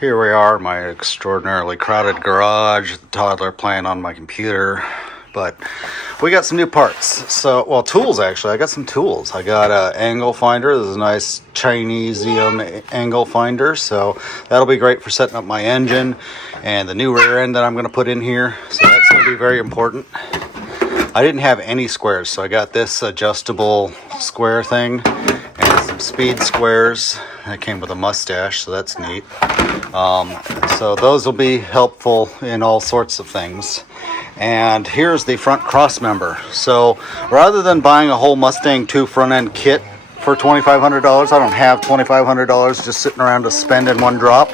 Here we are, my extraordinarily crowded garage, the toddler playing on my computer, but we got some new parts. So, well, tools actually. I got some tools. I got an angle finder. This is a nice Chinese angle finder, so that'll be great for setting up my engine and the new rear end that I'm going to put in here. So that's going to be very important. I didn't have any squares, so I got this adjustable square thing and some speed squares. That came with a mustache, so that's neat. So those will be helpful in all sorts of things. And here's the front cross member. So rather than buying a whole Mustang II front end kit for $2,500, I don't have $2,500 just sitting around to spend in one drop.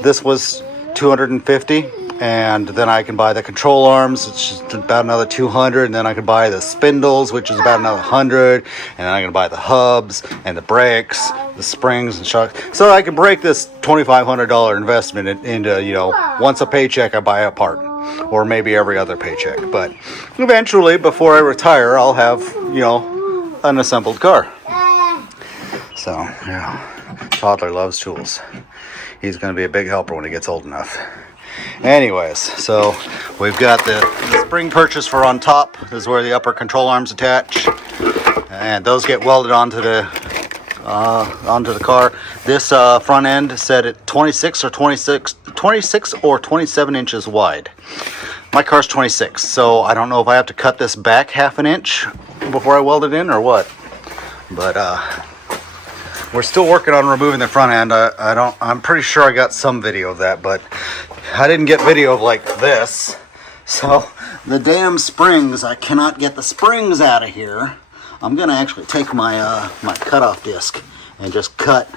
This was $250, and then I can buy the control arms, which is about another $200, and then I can buy the spindles, which is about another $100, and then I can buy the hubs and the brakes, the springs and shocks. So I can break this $2,500 investment into, you know, once a paycheck I buy a part, or maybe every other paycheck. But eventually, before I retire, I'll have, you know, an assembled car. So yeah, toddler loves tools. He's going to be a big helper when he gets old enough. Anyways, so we've got the spring purchase for on top. This is where the upper control arms attach, and those get welded onto the car. This front end set at 26 or 27 inches wide. My car's 26, so I don't know if I have to cut this back half an inch before I weld it in or what. But we're still working on removing the front end. I'm pretty sure I got some video of that, but I didn't get video of like this. So the damn springs, I cannot get the springs out of here. I'm gonna actually take my my cutoff disc and just cut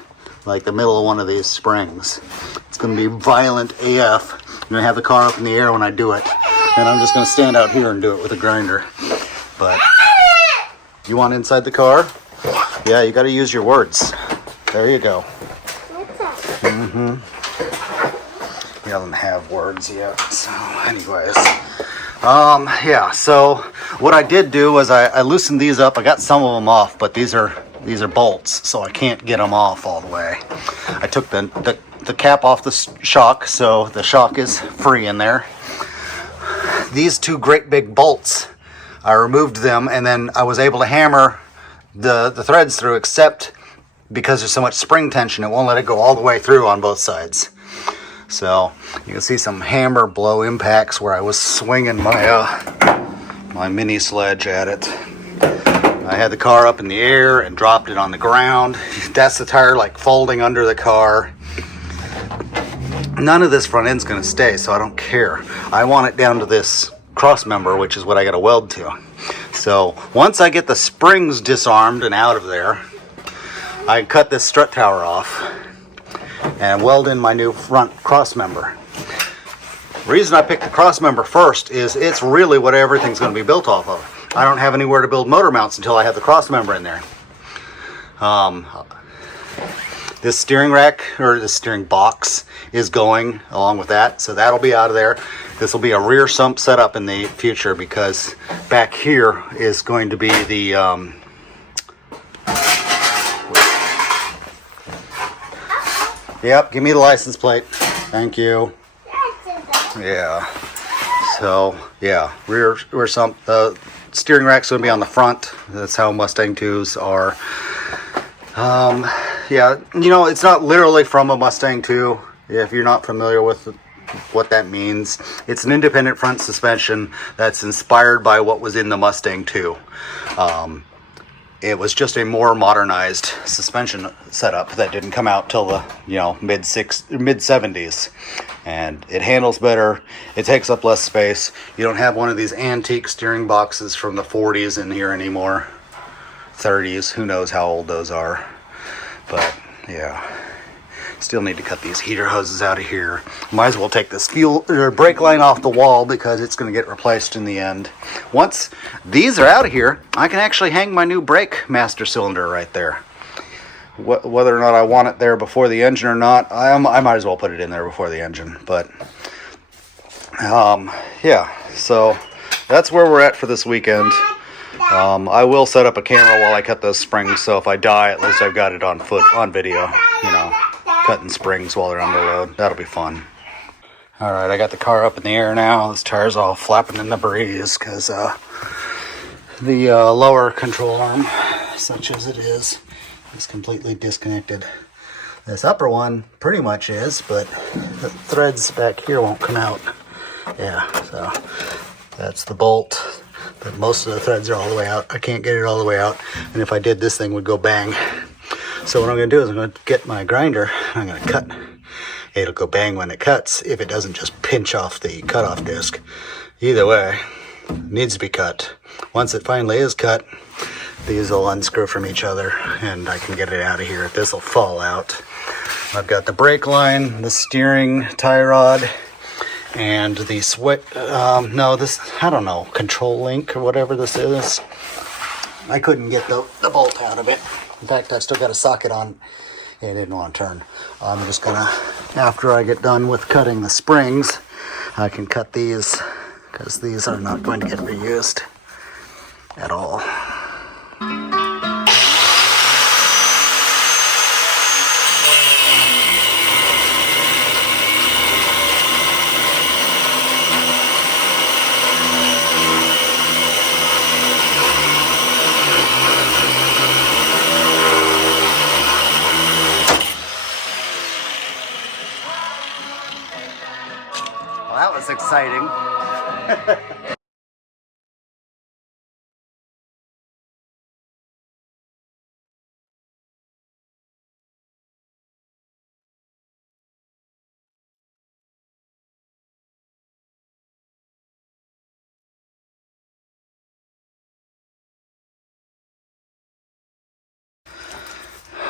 like the middle of one of these springs. It's gonna be violent AF. I'm gonna have the car up in the air when I do it, and I'm just gonna stand out here and do it with a grinder. But you want inside the car? Yeah, you got to use your words. There you go. He doesn't have words yet. So, anyways, yeah. So what I did do was I loosened these up. I got some of them off, but these are bolts, so I can't get them off all the way. I took the cap off the shock, so the shock is free in there. These two great big bolts, I removed them, and then I was able to hammer the threads through, except because there's so much spring tension, it won't let it go all the way through on both sides. So you can see some hammer blow impacts where I was swinging my mini sledge at it. I had the car up in the air and dropped it on the ground. That's the tire like folding under the car. None of this front end's going to stay, so I don't care. I want it down to this cross member, which is what I got to weld to. So once I get the springs disarmed and out of there, I cut this strut tower off and weld in my new front cross member. The reason I picked the cross member first is it's really what everything's going to be built off of. I don't have anywhere to build motor mounts until I have the cross member in there. This steering rack, or the steering box, is going along with that, so that'll be out of there. This will be a rear sump setup in the future, because back here is going to be the yep, give me the license plate. Thank you. Yeah. So yeah, rear sump. The steering rack's going to be on the front. That's how Mustang IIs are. Yeah, you know, it's not literally from a Mustang II. If you're not familiar with what that means, it's an independent front suspension that's inspired by what was in the Mustang II. It was just a more modernized suspension setup that didn't come out till the, you know, mid 70s, and it handles better. It takes up less space. You don't have one of these antique steering boxes from the 40s in here anymore. 30s, who knows how old those are. But yeah, still need to cut these heater hoses out of here. Might as well take this fuel or brake line off the wall, because it's going to get replaced in the end. Once these are out of here, I can actually hang my new brake master cylinder right there. Whether or not I want it there before the engine or not, I might as well put it in there before the engine. But yeah, so that's where we're at for this weekend. I will set up a camera while I cut those springs, so if I die, at least I've got it on video, you know. cutting springs while they're under load. That'll be fun. All right, I got the car up in the air now. This tire's all flapping in the breeze because the lower control arm, such as it is completely disconnected. This upper one pretty much is, but the threads back here won't come out. Yeah, so that's the bolt, but most of the threads are all the way out. I can't get it all the way out, and if I did, this thing would go bang. So what I'm going to do is I'm going to get my grinder, I'm going to cut. It'll go bang when it cuts if it doesn't just pinch off the cutoff disc. Either way, it needs to be cut. Once it finally is cut, these will unscrew from each other and I can get it out of here. This will fall out. I've got the brake line, the steering tie rod, and the I don't know, control link or whatever this is. I couldn't get the bolt out of it. In fact, I've still got a socket on. It didn't want to turn. I'm just gonna, after I get done with cutting the springs, I can cut these because these are not going to get reused at all. Well, that was exciting.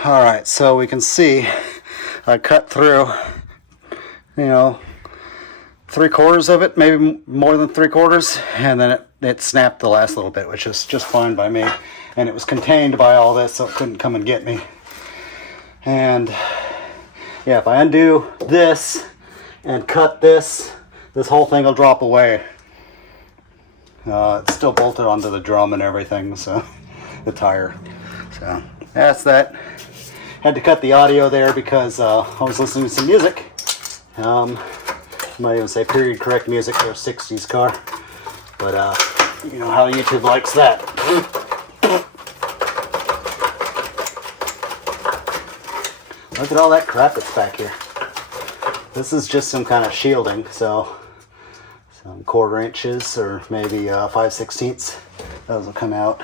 All right, so we can see I cut through, 3/4 of it, maybe more than 3/4, and then it snapped the last little bit, which is just fine by me. And it was contained by all this, so it couldn't come and get me. And yeah, if I undo this and cut this whole thing will drop away. It's still bolted onto the drum and everything, so the tire. So that's that. Had to cut the audio there because I was listening to some music. I might even say period correct music for a 60s car. But you know how YouTube likes that. Look at all that crap that's back here. This is just some kind of shielding, so some 1/4 inches or maybe 5/16. Those will come out.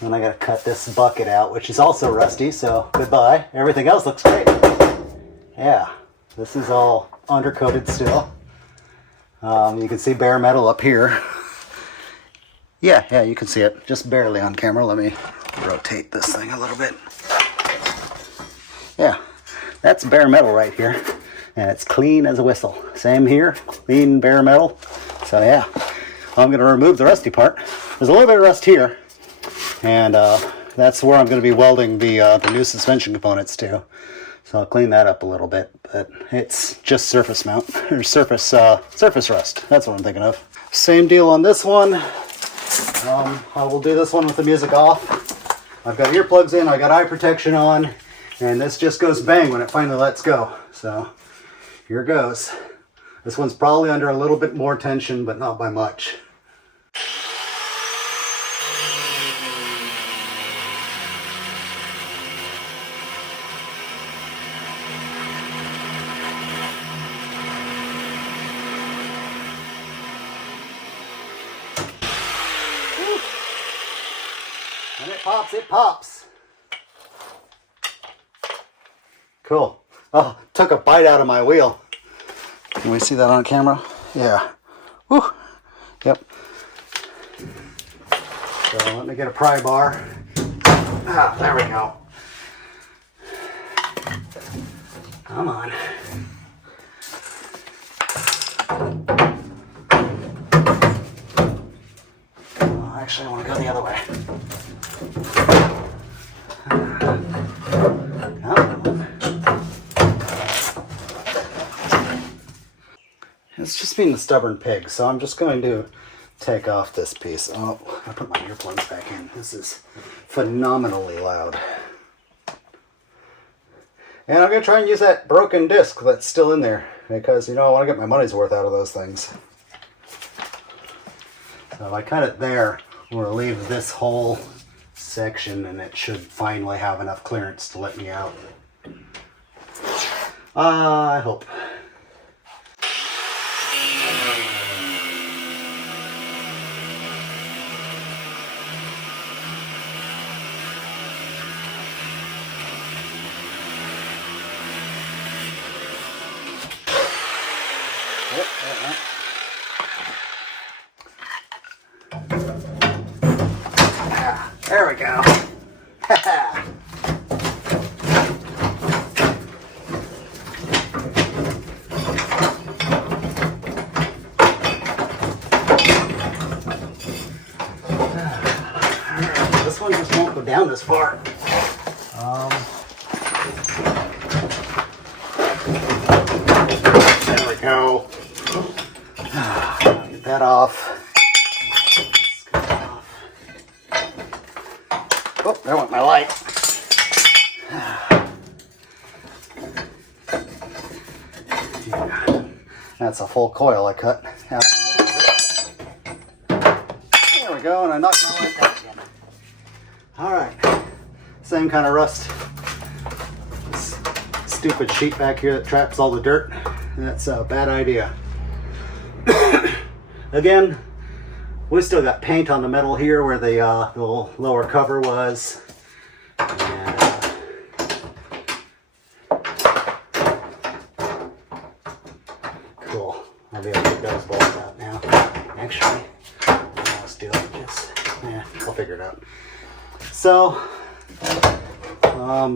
And I gotta cut this bucket out, which is also rusty, so goodbye. Everything else looks great. Yeah, this is all undercoated still. You can see bare metal up here. Yeah, you can see it, just barely on camera. Let me rotate this thing a little bit. Yeah, that's bare metal right here. And it's clean as a whistle. Same here, clean bare metal. So yeah, I'm gonna remove the rusty part. There's a little bit of rust here. And that's where I'm going to be welding the new suspension components to. So I'll clean that up a little bit, but it's just surface mount, or surface rust. That's what I'm thinking of. Same deal on this one. I will do this one with the music off. I've got earplugs in, I got eye protection on, and this just goes bang when it finally lets go. So here goes. This one's probably under a little bit more tension, but not by much. When it pops, it pops. Cool. Oh, took a bite out of my wheel. Can we see that on camera? Yeah. Whew. Yep. So let me get a pry bar. Ah, there we go. Come on. Oh, actually, I want to go the other way. It's just being a stubborn pig, so I'm just going to take off this piece. Oh, I put my earplugs back in. This is phenomenally loud. And I'm going to try and use that broken disc that's still in there, because, you know, I want to get my money's worth out of those things. So if I cut it there, we're going to leave this whole section, and it should finally have enough clearance to let me out. I hope. There we go. This one just won't go down this far. There we go. Get that off. Oh, there went my light. Yeah. That's a full coil I cut. There we go, and I knocked my light down again. Alright, same kind of rust. This stupid sheet back here that traps all the dirt. That's a bad idea. Again, we still got paint on the metal here where the little lower cover was. And, cool. I'll be able to get those bolts out now. Actually, let's do it. Yeah, I'll figure it out. So,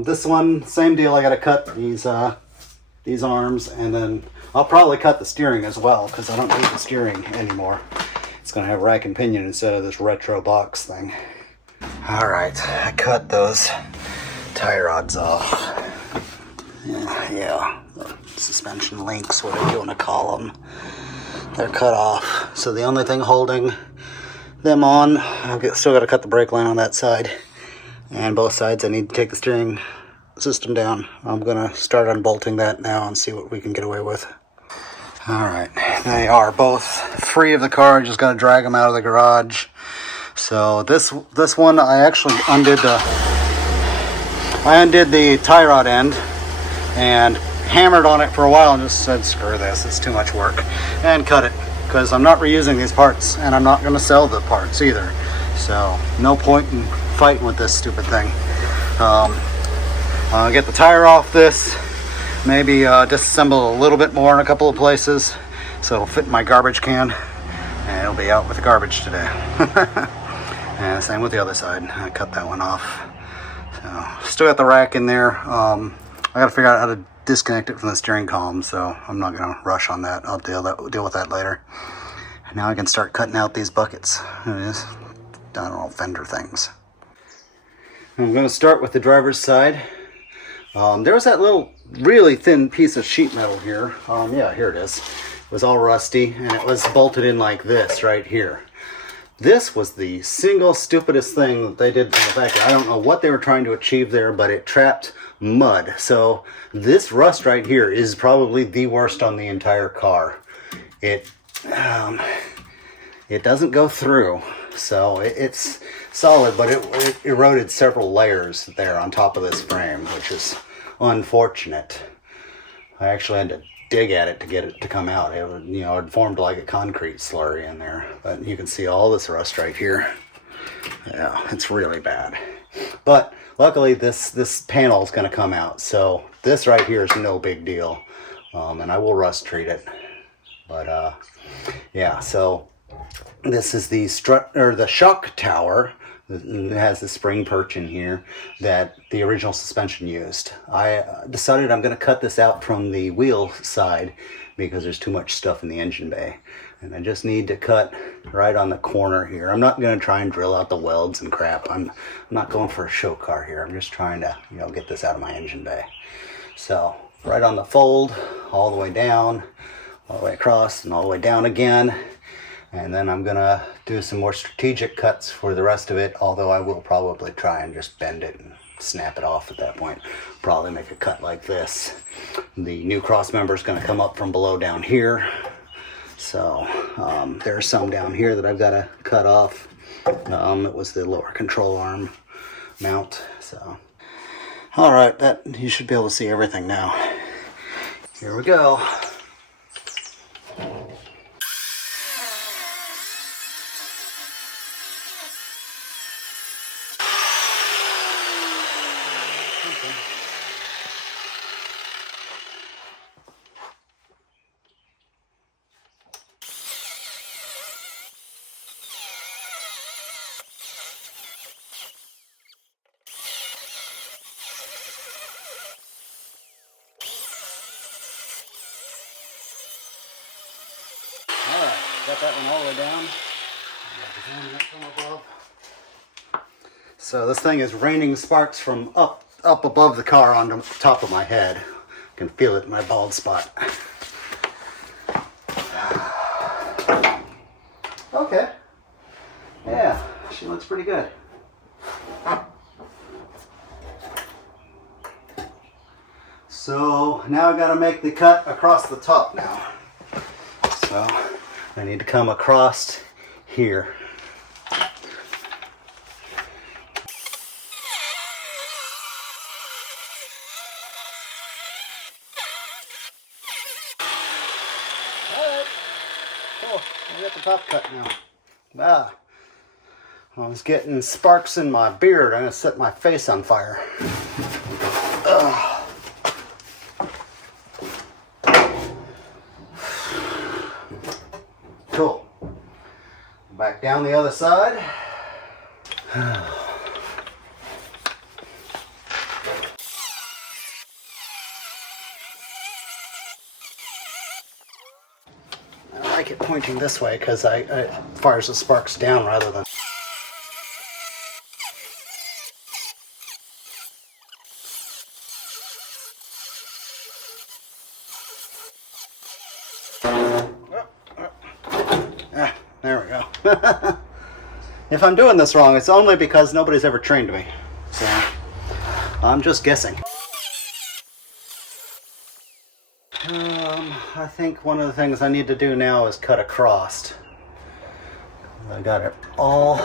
this one, same deal. I got to cut these arms, and then I'll probably cut the steering as well, because I don't need the steering anymore. It's going to have rack and pinion instead of this retro box thing. Alright, I cut those tie rods off. Yeah, the suspension links, whatever you want to call them. They're cut off. So the only thing holding them on, still got to cut the brake line on that side. And both sides I need to take the steering system down. I'm going to start unbolting that now and see what we can get away with. Alright, they are both free of the car. I just got to drag them out of the garage. So this one I actually undid the tie rod end and hammered on it for a while and just said screw this, it's too much work, and cut it, because I'm not reusing these parts and I'm not going to sell the parts either. So no point in fighting with this stupid thing. Get the tire off this. Maybe disassemble a little bit more in a couple of places so it'll fit in my garbage can, and it'll be out with the garbage today. And same with the other side. I cut that one off. So still got the rack in there. I got to figure out how to disconnect it from the steering column, so I'm not going to rush on that. I'll deal with that later. And now I can start cutting out these buckets. I don't know, fender things. I'm going to start with the driver's side. There was that little really thin piece of sheet metal here. Yeah, here it is. It was all rusty, and it was bolted in like this right here. This was the single stupidest thing that they did in the back. I don't know what they were trying to achieve there, but it trapped mud. So this rust right here is probably the worst on the entire car. It doesn't go through, so it's solid, but it eroded several layers there on top of this frame, which is unfortunate. I actually had to dig at it to get it to come out. It would, it formed like a concrete slurry in there, but you can see all this rust right here. Yeah, it's really bad. But luckily this panel is going to come out, so this right here is no big deal, and I will rust treat it. But yeah, so this is the strut, or the shock tower. It has the spring perch in here that the original suspension used. I decided I'm going to cut this out from the wheel side because there's too much stuff in the engine bay. And I just need to cut right on the corner here. I'm not going to try and drill out the welds and crap. I'm not going for a show car here. I'm just trying to, get this out of my engine bay. So right on the fold, all the way down, all the way across, and all the way down again. And then I'm going to do some more strategic cuts for the rest of it, although I will probably try and just bend it and snap it off at that point. Probably make a cut like this. The new cross member is going to come up from below down here. So there's some down here that I've got to cut off. It was the lower control arm mount. So, all right, that you should be able to see everything now. Here we go. Alright, got that one all the way down. So this thing is raining sparks from up above the car on the top of my head. I can feel it in my bald spot. Okay. Yeah, she looks pretty good. So now I gotta make the cut across the top now. So I need to come across here. Alright, cool. I got the top cut now. Ah, I was getting sparks in my beard. I'm gonna set my face on fire. Ugh. Cool. Back down the other side. I like it pointing this way because it fires the sparks down rather than... There we go. If I'm doing this wrong, it's only because nobody's ever trained me. So, I'm just guessing. I think one of the things I need to do now is cut across. I got it all...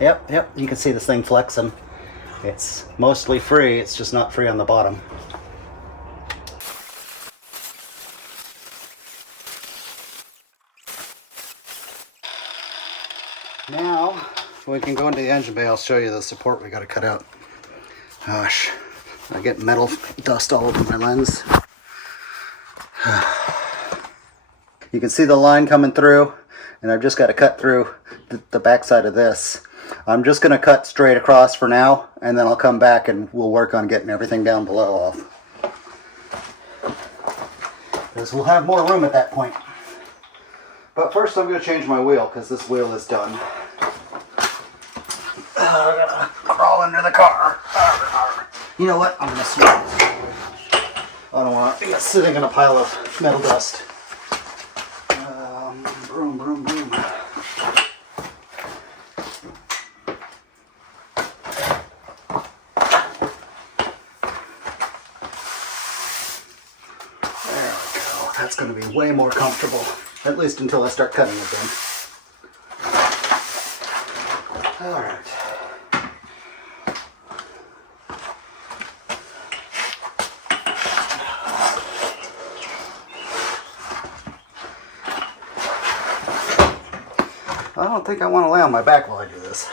Yep, you can see this thing flexing. It's mostly free, it's just not free on the bottom. Now, we can go into the engine bay. I'll show you the support we got to cut out. Gosh, I get metal dust all over my lens. You can see the line coming through, and I've just got to cut through the backside of this. I'm just going to cut straight across for now, and then I'll come back and we'll work on getting everything down below off. Because we'll have more room at that point. But first I'm going to change my wheel because this wheel is done. I gotta crawl under the car. You know what? I'm going to switch. I don't want to be sitting in a pile of metal dust. Broom. There we go. That's going to be way more comfortable. At least until I start cutting it then. Alright. I don't think I want to lay on my back while I do this.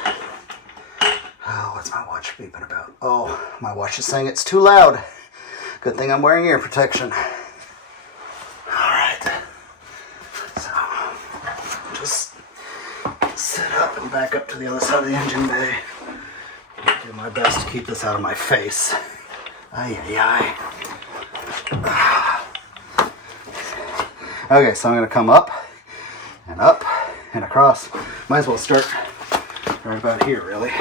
Oh, what's my watch beeping about? Oh, my watch is saying it's too loud. Good thing I'm wearing ear protection. Alright. So, just sit up and back up to the other side of the engine bay. Do my best to keep this out of my face. Ay. Okay, so I'm going to come up and across. Might as well start right about here, really.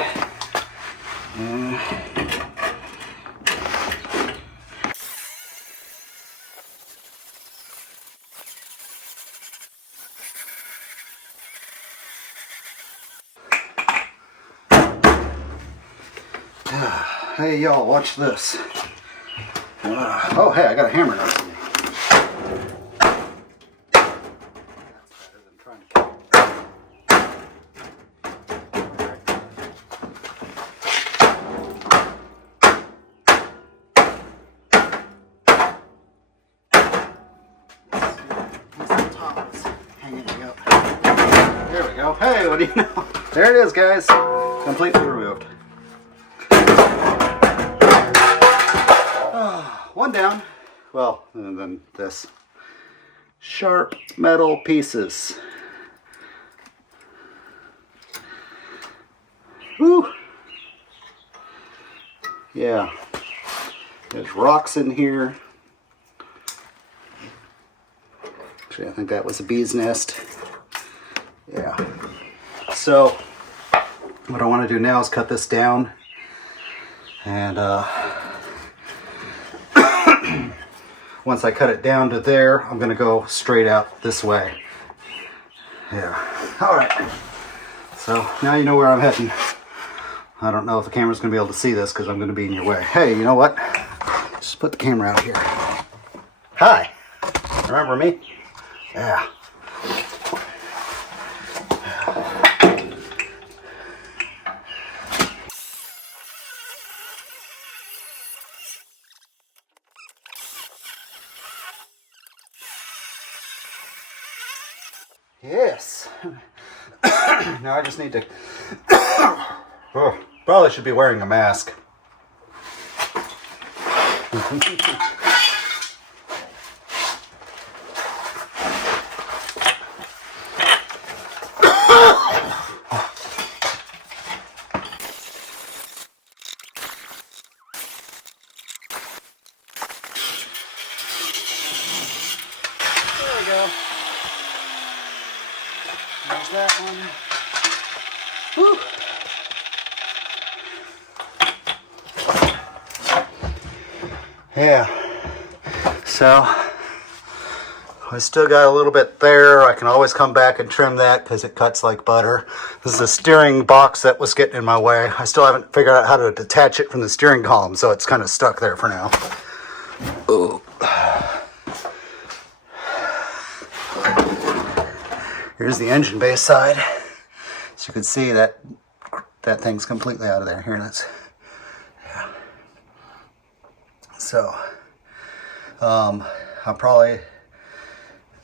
Hey y'all, watch this. Oh hey, I got a hammer next to me. There we go. Hey, what do you know? There it is, guys. Completely removed. One down. Well, and then this. Sharp metal pieces. Whew. Yeah. There's rocks in here. Actually, I think that was a bee's nest. Yeah. So, what I want to do now is cut this down. And once I cut it down to there, I'm going to go straight out this way. Yeah. Alright. So, now you know where I'm heading. I don't know if the camera's going to be able to see this because I'm going to be in your way. Hey, you know what? Just put the camera out here. Hi. Remember me? Yeah. Yes. Now I just need to... Oh, probably should be wearing a mask. There we go. There's that one. Whew. Yeah. So I still got a little bit there. I can always come back and trim that because it cuts like butter. This is a steering box that was getting in my way. I still haven't figured out how to detach it from the steering column, so it's kind of stuck there for now. Ooh. Here's the engine bay side. So you can see that thing's completely out of there. Here it is. Yeah. So, I'll probably,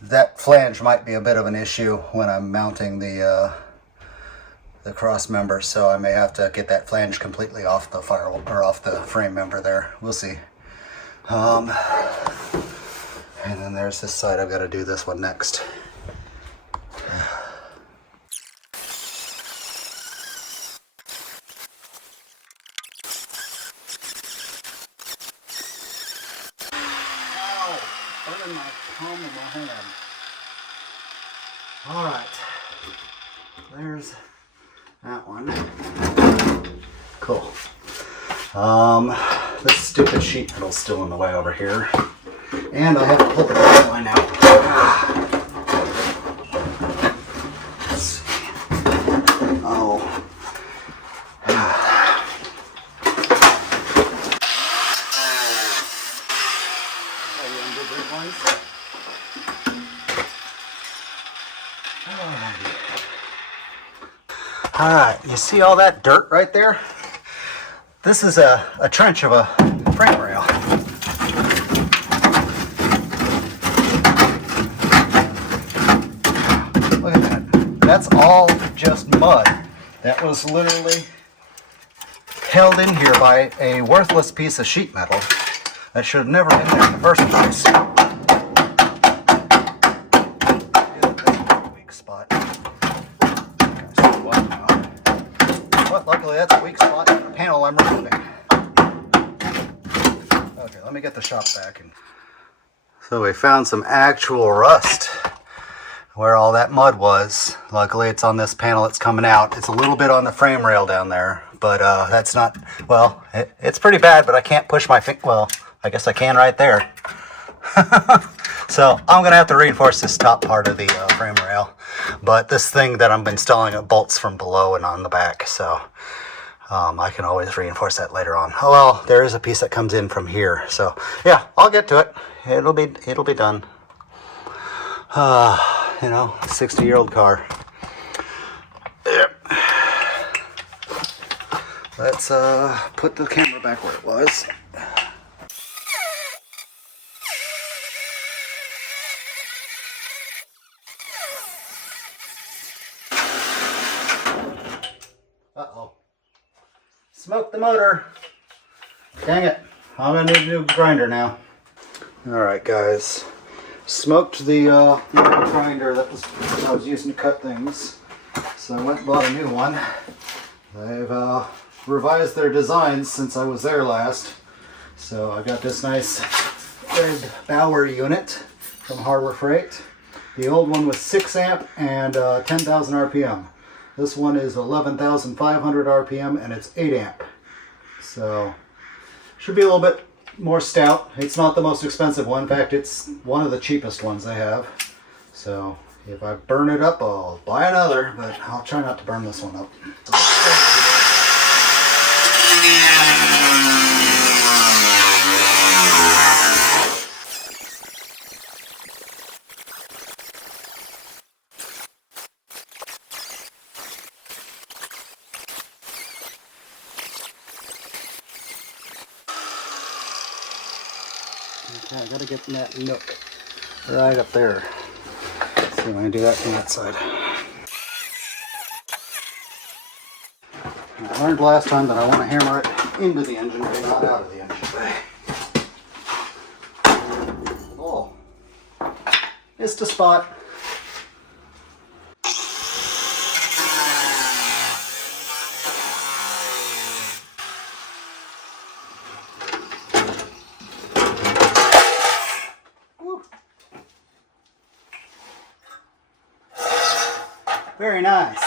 that flange might be a bit of an issue when I'm mounting the cross member. So I may have to get that flange completely off the firewall or off the frame member there. We'll see. And then there's this side. I've got to do this one next. In my palm of my hand. All right, there's that one. Cool. This stupid sheet metal's still in the way over here, and I have to pull the brake line out. Let's see. Oh. Alright, you see all that dirt right there? This is a trench of a frame rail. Look at that. That's all just mud. That was literally held in here by a worthless piece of sheet metal that should have never been there in the first place. Weak spot. But luckily that's a weak spot in the panel I'm removing. Okay, let me get the shop back. So we found some actual rust where all that mud was. Luckily it's on this panel that's coming out. It's a little bit on the frame rail down there, but that's not, well, it's pretty bad, but I can't push my finger. Well, I guess I can right there. So I'm gonna have to reinforce this top part of the frame rail, but this thing that I'm installing, it bolts from below and on the back. So I can always reinforce that later on. Oh well, there is a piece that comes in from here. So yeah, I'll get to it. It'll be done. You know, 60-year-old car. Yep. Let's put the camera back where it was. Uh-oh. Smoked the motor. Dang it. I'm gonna need a new grinder now. Alright guys. Smoked the grinder that I was using to cut things. So I went and bought a new one. They've revised their designs since I was there last. So I got this nice red Bauer unit from Harbor Freight. The old one was 6 amp and 10,000 RPM. This one is 11,500 RPM and it's 8 amp. So should be a little bit more stout. It's not the most expensive one. In fact, it's one of the cheapest ones they have. So if I burn it up, I'll buy another, but I'll try not to burn this one up. Okay, I gotta get in that nook right up there. So I'm gonna do that from that side. I learned last time that I want to hammer it into the engine bay, not out of the engine bay. Oh, missed a spot. Very nice.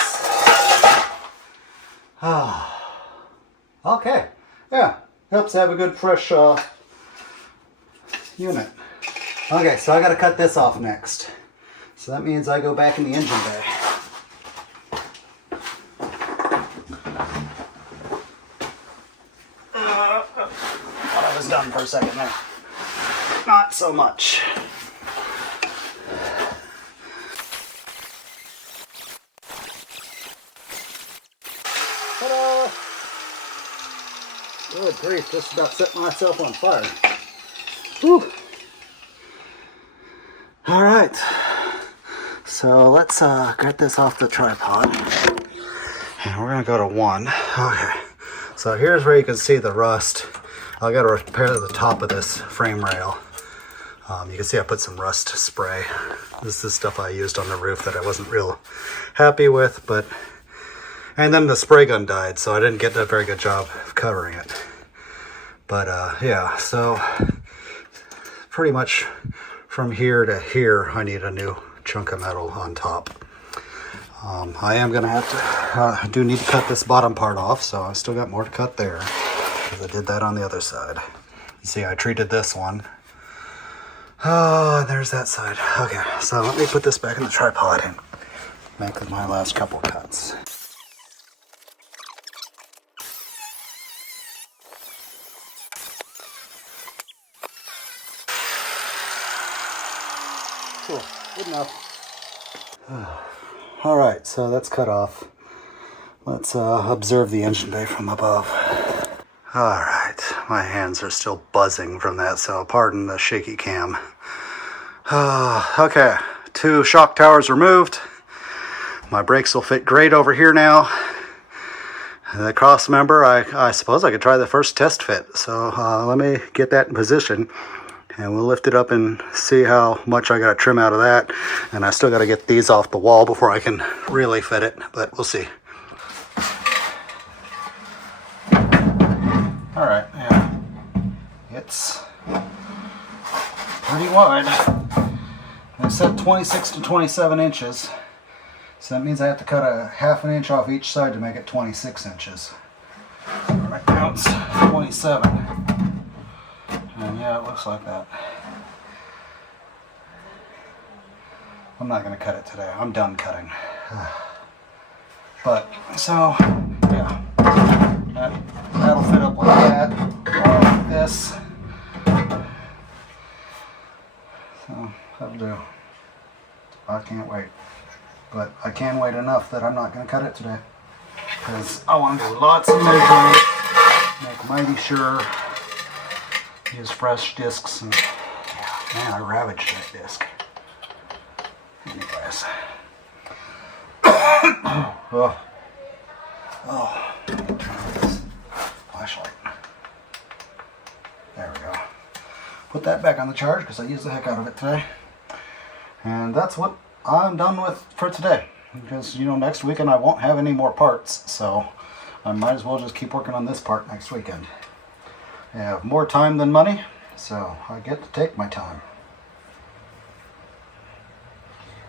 Okay. Yeah. Helps have a good fresh unit. Okay, so I gotta cut this off next. So that means I go back in the engine bay. Thought I was done for a second there. Not so much. Ta-da! Good grief, just about set myself on fire. Whew. Alright, so let's get this off the tripod. And we're gonna go to 1. Okay, so here's where you can see the rust. I gotta repair the top of this frame rail. You can see I put some rust spray. This is stuff I used on the roof that I wasn't real happy with, but and then the spray gun died, so I didn't get a very good job of covering it. But yeah, so pretty much from here to here, I need a new chunk of metal on top. I am gonna have to, I do need to cut this bottom part off, so I still got more to cut there, because I did that on the other side. You see, I treated this one. Oh, and there's that side. Okay, so let me put this back in the tripod and make my last couple cuts. Cool, good enough. All right, so that's cut off. Let's observe the engine bay from above. All right, my hands are still buzzing from that, so pardon the shaky cam. Okay, 2 shock towers removed. My brakes will fit great over here now. The cross member, I suppose I could try the first test fit. So let me get that in position. And we'll lift it up and see how much I got to trim out of that. And I still got to get these off the wall before I can really fit it, but we'll see. All right, yeah, it's pretty wide. I said 26 to 27 inches. So that means I have to cut a ½ an inch off each side to make it 26 inches. So right now it's 27. And yeah, it looks like that. I'm not going to cut it today. I'm done cutting. But, so, yeah. that'll fit up like that, or like this. So that'll do. I can't wait. But I can wait enough that I'm not going to cut it today. Because I want to do lots of measuring, make mighty sure, use fresh discs. And, yeah, man, I ravaged that disc. Anyways. Oh. This flashlight. There we go. Put that back on the charge because I used the heck out of it today. And that's what I'm done with for today. Because, you know, next weekend I won't have any more parts. So I might as well just keep working on this part next weekend. I have more time than money, so I get to take my time.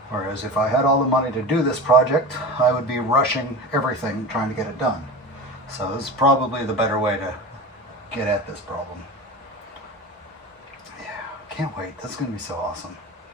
Whereas if I had all the money to do this project, I would be rushing everything trying to get it done. So this is probably the better way to get at this problem. Yeah, can't wait. This is going to be so awesome.